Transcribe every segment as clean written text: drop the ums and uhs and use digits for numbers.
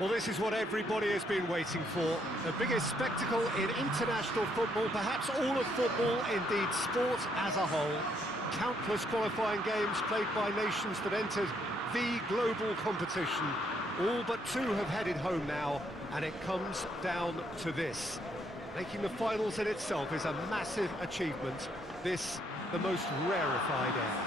Well, this is what everybody has been waiting for. The biggest spectacle in international football, perhaps all of football, indeed sport as a whole. Countless qualifying games played by nations that entered the global competition. All but two have headed home now, and it comes down to this. Making the finals in itself is a massive achievement. This, the most rarefied air.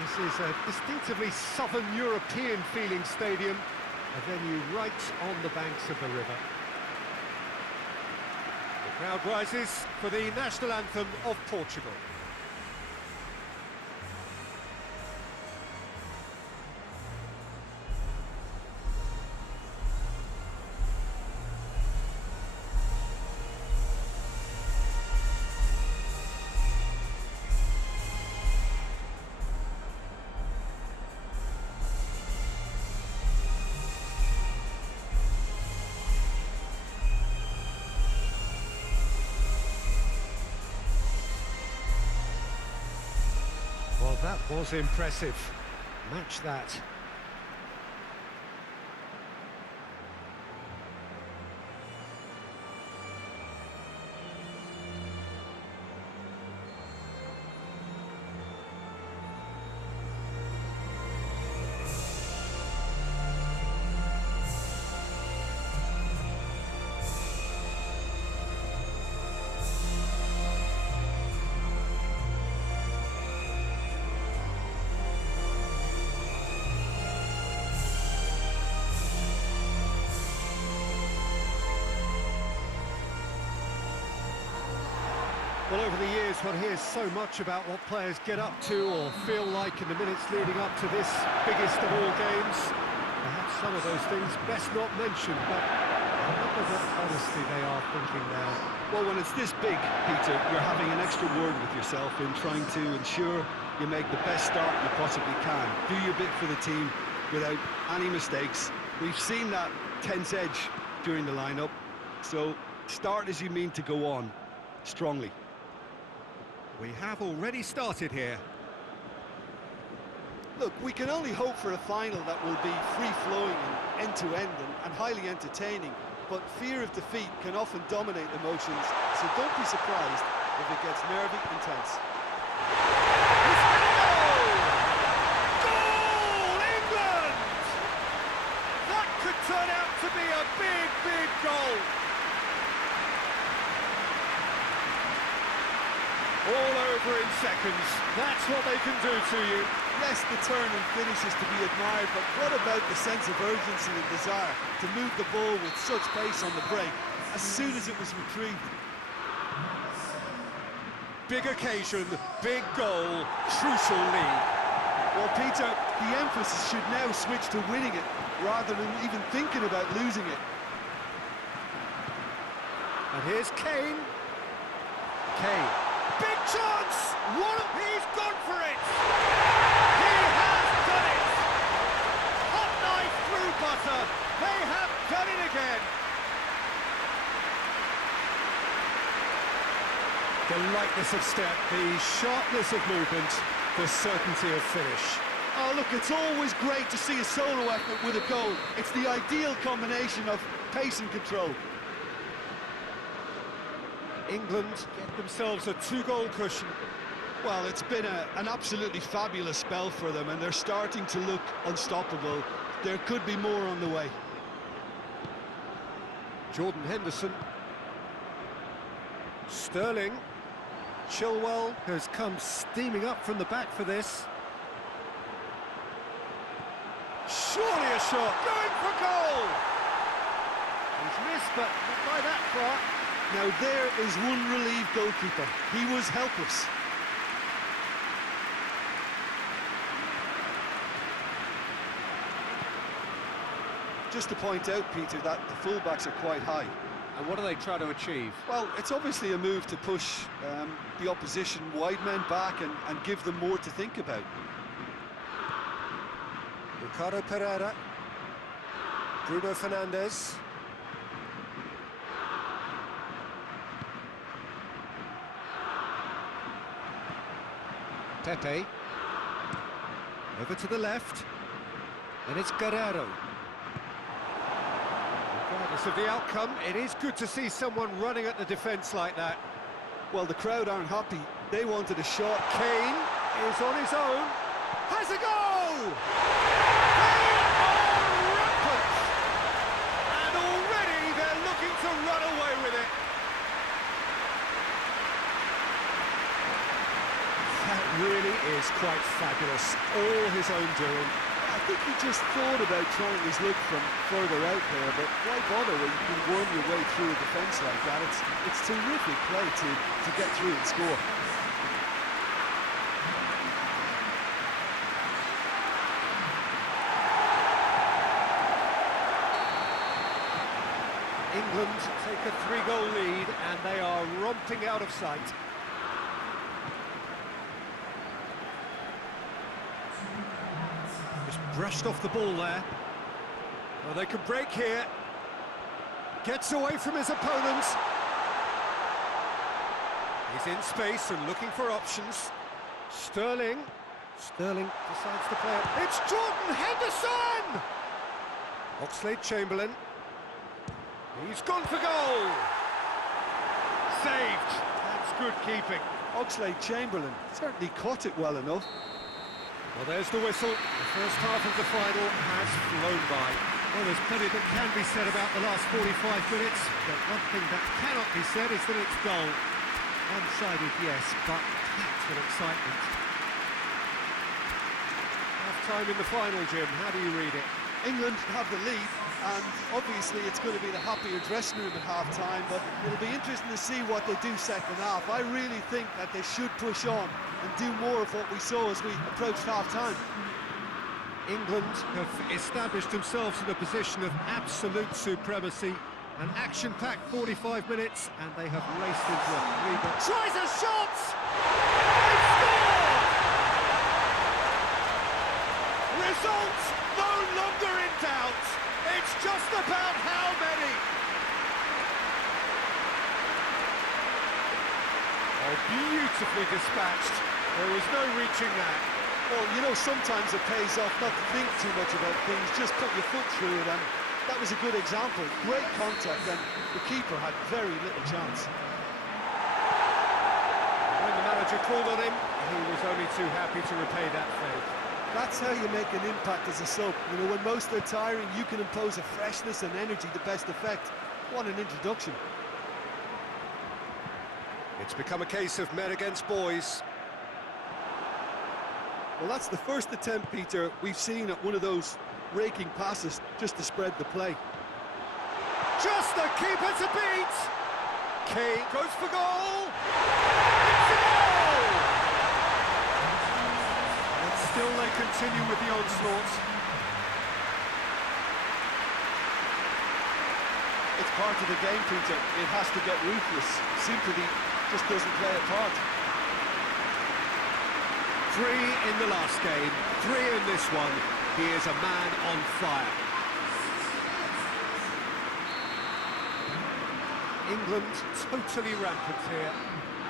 This is a distinctively southern European feeling stadium, a venue right on the banks of the river. The crowd rises for the national anthem of Portugal. Well, that was impressive. Match that. Well, over the years, one hears so much about what players get up to or feel like in the minutes leading up to this biggest of all games. Perhaps some of those things best not mentioned, but I wonder what honestly they are thinking now. Well, when it's this big, Peter, you're having an extra word with yourself in trying to ensure you make the best start you possibly can. Do your bit for the team without any mistakes. We've seen that tense edge during the lineup, so start as you mean to go on, strongly. We have already started here. Look, we can only hope for a final that will be free-flowing and end-to-end and highly entertaining, but fear of defeat can often dominate emotions, so don't be surprised if it gets nervy and tense. Goal, England! That could turn out to be a big, big goal. All over in seconds. That's what they can do to you. Yes, the turn and finish is to be admired, but what about the sense of urgency and desire to move the ball with such pace on the break as soon as it was retrieved? Big occasion, big goal, crucial lead. Well, Peter, the emphasis should now switch to winning it rather than even thinking about losing it. And here's Kane. Kane. Big chance! He's gone for it! He has done it! Hot knife through butter. They have done it again. The lightness of step, the sharpness of movement, the certainty of finish. Oh, look, it's always great to see a solo effort with a goal. It's the ideal combination of pace and control. England get themselves a two-goal cushion. Well, it's been an absolutely fabulous spell for them, and they're starting to look unstoppable. There could be more on the way. Jordan Henderson. Sterling. Chilwell has come steaming up from the back for this. Surely a shot. Going for goal! He's missed, but not by that far. Now there is one relieved goalkeeper. He was helpless. Just to point out, Peter, that the fullbacks are quite high. And what do they try to achieve? Well, it's obviously a move to push the opposition wide men back and give them more to think about. Ricardo Pereira. Bruno Fernandes. Pepe. Over to the left. And it's Guerrero. Regardless of the outcome, it is good to see someone running at the defence like that. Well, the crowd aren't happy. They wanted a shot. Kane is on his own. Has a goal! They are rampant! And already they're looking to run away with it. That really is quite fabulous. All his own doing. I think he just thought about trying his luck from further out there, but why bother when you can worm your way through a defence like that? It's terrific play to get through and score. England take a 3-goal lead and they are romping out of sight. Just brushed off the ball there. Well, they could break here. Gets away from his opponents. He's in space and looking for options. Sterling decides to play it. It's Jordan Henderson! Oxlade-Chamberlain. He's gone for goal! Saved! That's good keeping. Oxlade-Chamberlain certainly caught it well enough. Well, there's the whistle. The first half of the final has flown by. Well, there's plenty that can be said about the last 45 minutes, but one thing that cannot be said is that it's dull. One-sided, yes, but packed with excitement. Half-time in the final, Jim. How do you read it? England have the lead, and obviously it's going to be the happier dressing room at half-time, but it'll be interesting to see what they do second half. I really think that they should push on and do more of what we saw as we approached half-time. England have established themselves in a position of absolute supremacy. An action-packed 45 minutes, and they have raced into a 3-goal. Tries a shot! They scored! Results no longer in doubt. It's just about how many. Oh, beautifully dispatched. There was no reaching that. Well, you know, sometimes it pays off not to think too much about things, just put your foot through it, and that was a good example. Great contact, and the keeper had very little chance. When the manager called on him, he was only too happy to repay that favour. That's how you make an impact as a sub. You know, when most are tiring, you can impose a freshness and energy to best effect. What an introduction. It's become a case of men against boys. Well, that's the first attempt, Peter, we've seen at one of those raking passes just to spread the play. Just the keeper to beat! Kane goes for goal! It's a goal! And still they continue with the onslaught. It's part of the game, Peter. It has to get ruthless. Sympathy just doesn't play a part. 3 in the last game, 3 in this one. He is a man on fire. England totally rampant here.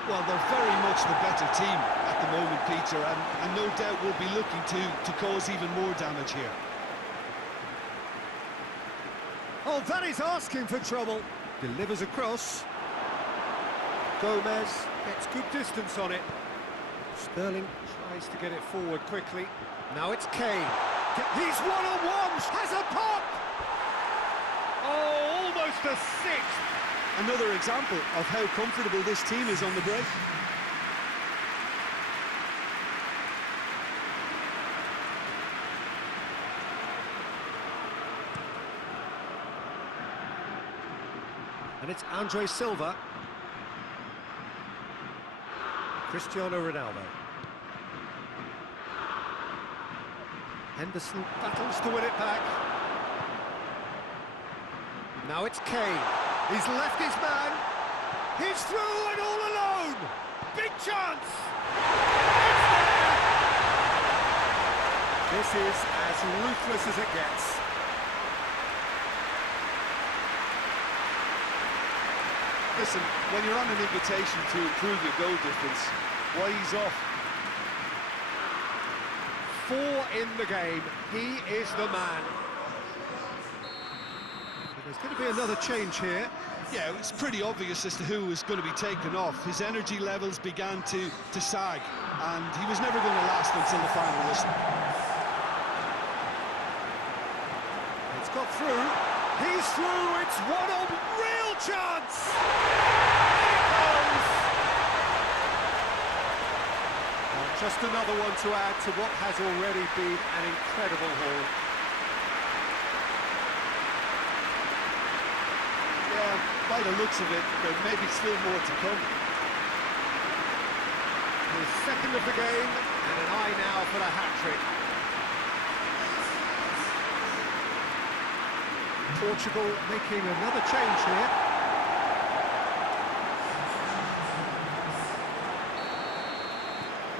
Well, they're very much the better team at the moment, Peter, and no doubt will be looking to cause even more damage here. Oh, that is asking for trouble. Delivers across. Gomez gets good distance on it. Sterling tries to get it forward quickly. Now it's Kane. He's one-on-one! Has a pop! Oh, almost a 6th! Another example of how comfortable this team is on the break. And it's Andre Silva. Cristiano Ronaldo. Henderson battles to win it back. Now it's Kane. He's left his man. He's through and all alone. Big chance. It's there. This is as ruthless as it gets. Listen, when you're on an invitation to improve your goal difference, why ease off? 4 in the game. He is the man. There's going to be another change here. Yeah, it's pretty obvious as to who was going to be taken off. His energy levels began to sag, and he was never going to last until the final whistle. It's got through. He's through. It's one on real chance. Here it goes. Well, just another one to add to what has already been an incredible haul. By the looks of it, there may be still more to come. His second of the game, and an eye now for the hat-trick. Portugal making another change here.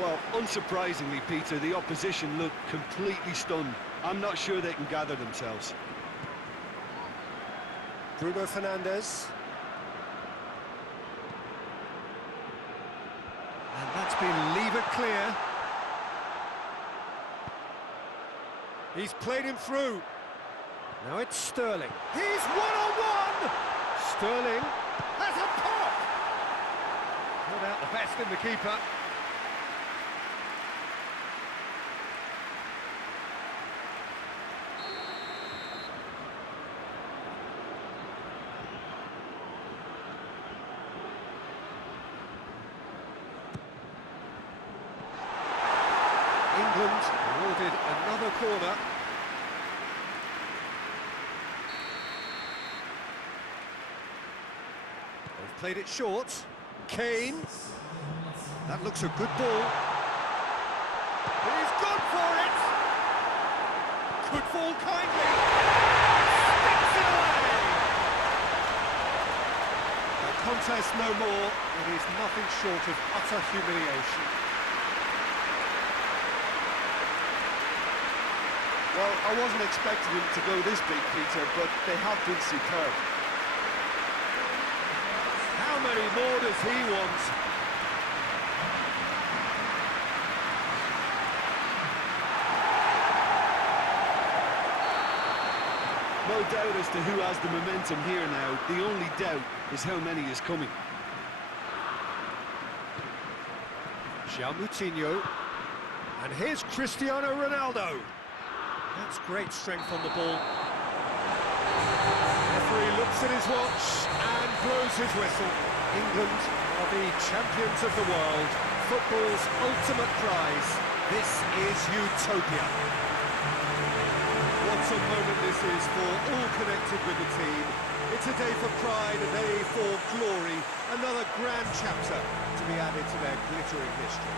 Well, unsurprisingly, Peter, the opposition look completely stunned. I'm not sure they can gather themselves. Bruno Fernandes. And that's been levered clear. He's played him through. Now it's Sterling. He's one-on-one! Sterling has a pop! Not out the best in the keeper. England awarded another corner. They've played it short. Kane. That looks a good ball. He's gone for it! Could fall kindly. Sticks it away! The contest no more. It is nothing short of utter humiliation. Well, I wasn't expecting him to go this big, Peter, but they have been superb. How many more does he want? No doubt as to who has the momentum here now. The only doubt is how many is coming. João Moutinho. And here's Cristiano Ronaldo. That's great strength on the ball. Referee looks at his watch and blows his whistle. England are the champions of the world. Football's ultimate prize. This is utopia. What a moment this is for all connected with the team. It's a day for pride, a day for glory. Another grand chapter to be added to their glittering history.